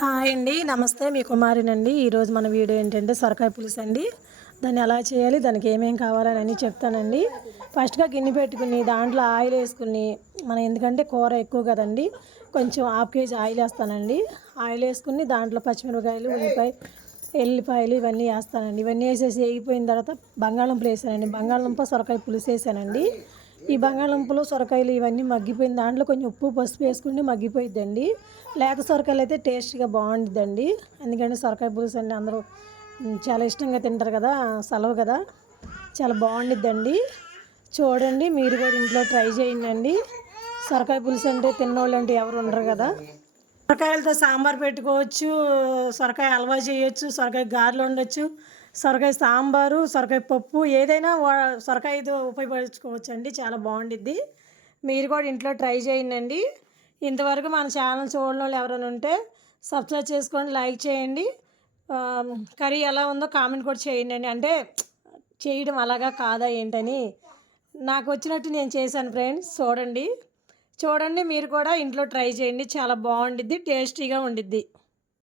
Hi అండి. నమస్తే మీ కుమారినండి. ఈరోజు మన వీడియో ఏంటంటే సొరకాయ పులుసు అండి. దాన్ని ఎలా చేయాలి దానికి ఏమేమి కావాలని అన్నీ చెప్తానండి. ఫస్ట్గా గిన్నె పెట్టుకుని దాంట్లో ఆయిల్ వేసుకుని మనం ఎందుకంటే కూర ఎక్కువ కదండి కొంచెం హాఫ్ కేజీ ఆయిల్ వేస్తానండి. ఆయిల్ వేసుకుని దాంట్లో పచ్చిమిరపకాయలు ఉల్లిపాయ ఎల్లిపాయలు ఇవన్నీ వేస్తానండి. ఇవన్నీ వేసేసి వేగిపోయిన తర్వాత బంగాళదుంపలు వేసానండి. బంగాళంప సొరకాయ పులుసు వేసానండి. ఈ బంగాళంపులు సొరకాయలు ఇవన్నీ మగ్గిపోయిన దాంట్లో కొంచెం ఉప్పు పసుపు వేసుకుంటే మగ్గిపోయిద్దండి. లేత సొరకాయలు అయితే టేస్ట్గా బాగుంటుందండి ఎందుకంటే సొరకాయ పులుసు అండి అందరూ చాలా ఇష్టంగా తింటారు కదా సెలవు కదా చాలా బాగుండిద్దండి. చూడండి మీరు కూడా ఇంట్లో ట్రై చేయండి సొరకాయ పులుసు అంటే తిన్నోళ్ళు అంటే ఎవరు ఉండరు కదా. సొరకాయలతో సాంబార్ పెట్టుకోవచ్చు సొరకాయ హల్వా చేయొచ్చు సొరకాయ గారెలు ఉండొచ్చు సొరకాయ సాంబారు సొరకాయ పప్పు ఏదైనా సొరకాయ సొరకాయతో ఉపయోగించుకోవచ్చు అండి చాలా బాగుండిద్ది. మీరు కూడా ఇంట్లో ట్రై చేయండి ఇంతవరకు మన ఛానల్ చూడడం వాళ్ళు ఎవరైనా ఉంటే సబ్స్క్రైబ్ చేసుకోండి లైక్ చేయండి. కర్రీ ఎలా ఉందో కామెంట్ కూడా చేయండి అంటే చేయడం అలాగా కాదా ఏంటని. నాకు వచ్చినట్టు నేను చేశాను ఫ్రెండ్స్. చూడండి. చూడండి మీరు కూడా ఇంట్లో ట్రై చేయండి. చాలా బాగుండిద్ది టేస్టీగా ఉండిద్ది.